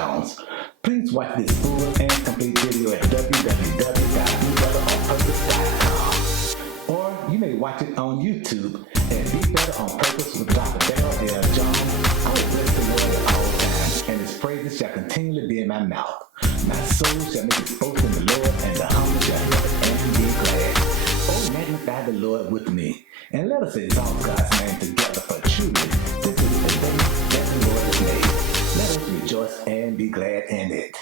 DARRYL. Please watch this full and complete video at www.bebetteronpurpose.com, or you may watch it on YouTube at Be Better on Purpose with Dr. DARRYL. I will bless the Lord at all times, and His praises shall continually be in my mouth. My soul shall make its boast in the Lord, and the humble shall hear it and be glad. Oh, magnify the Lord with me, and let us exalt God's name together, for truly this is the day that the Lord has made. Let us rejoice and be glad in it.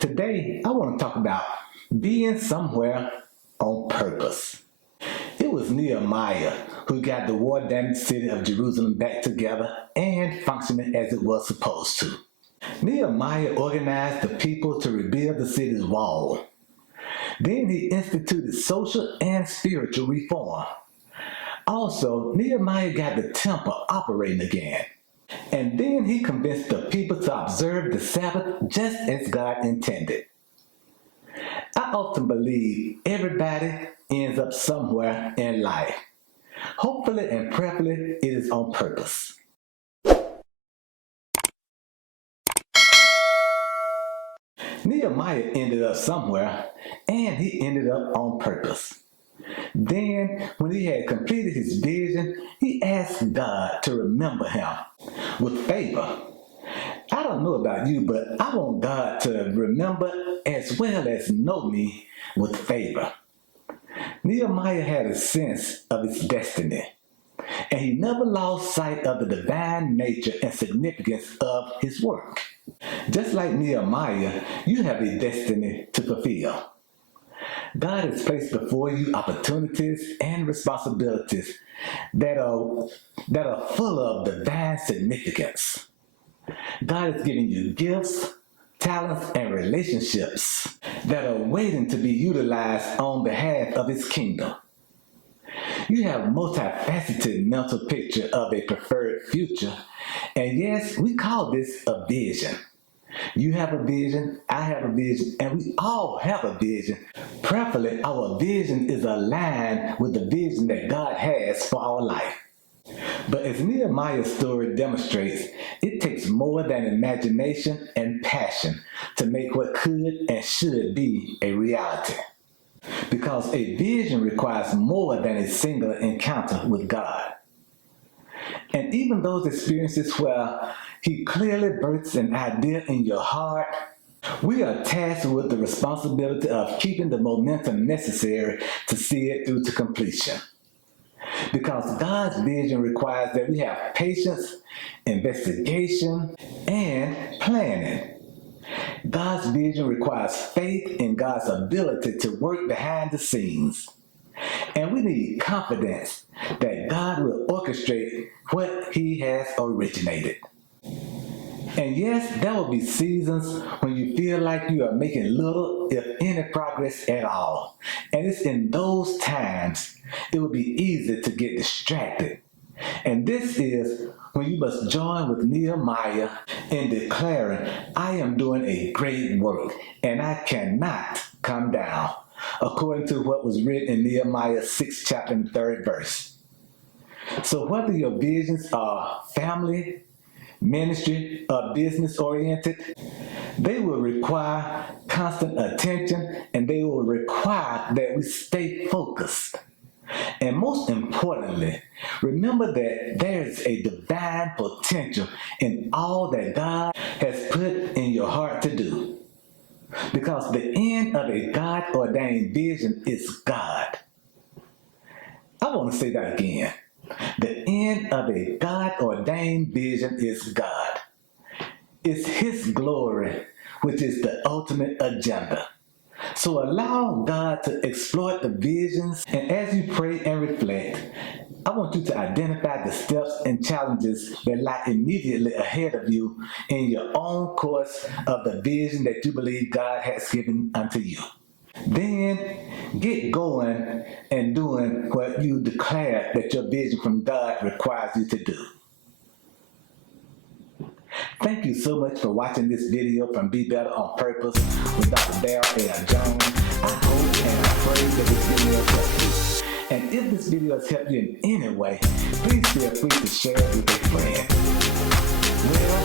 Today, I want to talk about being somewhere on purpose. It was Nehemiah who got the war-damaged city of Jerusalem back together and functioning as it was supposed to. Nehemiah organized the people to rebuild the city's wall. Then he instituted social and spiritual reform. Also, Nehemiah got the temple operating again. And then he convinced the people to observe the Sabbath just as God intended. I often believe everybody ends up somewhere in life. Hopefully and preferably it is on purpose. Nehemiah ended up somewhere, and he ended up on purpose. Then, when he had completed his vision, he asked God to remember him with favor. I don't know about you, but I want God to remember as well as know me with favor. Nehemiah had a sense of his destiny, and he never lost sight of the divine nature and significance of his work. Just like Nehemiah, you have a destiny to fulfill. God has placed before you opportunities and responsibilities that are full of divine significance. God has given you gifts, talents, and relationships that are waiting to be utilized on behalf of His kingdom. You have a multifaceted mental picture of a preferred future, and yes, we call this a vision. You have a vision, I have a vision, and we all have a vision. Preferably, our vision is aligned with the vision that God has for our life. But as Nehemiah's story demonstrates, it takes more than imagination and passion to make what could and should be a reality. Because a vision requires more than a single encounter with God. And even those experiences where He clearly births an idea in your heart, we are tasked with the responsibility of keeping the momentum necessary to see it through to completion. Because God's vision requires that we have patience, investigation, and planning. God's vision requires faith in God's ability to work behind the scenes. And we need confidence that God will orchestrate what He has originated. And yes, there will be seasons when you feel like you are making little, if any, progress at all. And it's in those times it will be easy to get distracted. And this is when you must join with Nehemiah in declaring, I am doing a great work, and I cannot come down, according to what was written in Nehemiah 6 chapter and 3rd verse. So whether your visions are family, ministry, or business oriented, they will require constant attention, and they will require that we stay focused. And most importantly, remember that there is a divine potential in all that God has put in your heart to do. Because the end of a God-ordained vision is God. I want to say that again. The end of a God-ordained vision is God. It's His glory, which is the ultimate agenda. So allow God to exploit the visions, and as you pray and reflect, I want you to identify the steps and challenges that lie immediately ahead of you in your own course of the vision that you believe God has given unto you. Then get going and doing what you declare that your vision from God requires you to do. Thank you so much for watching this video from Be Better on Purpose with Dr. DARRYL. I hope and I pray that this video has helped you. And if this video has helped you in any way, please feel free to share it with a friend. Well,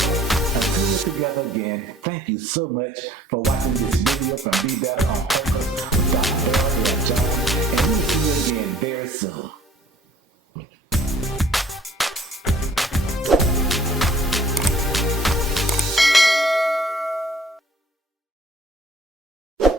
until it together again. Thank you so much for watching this video from Be Better on Purpose with Dr. DARRYL Jones.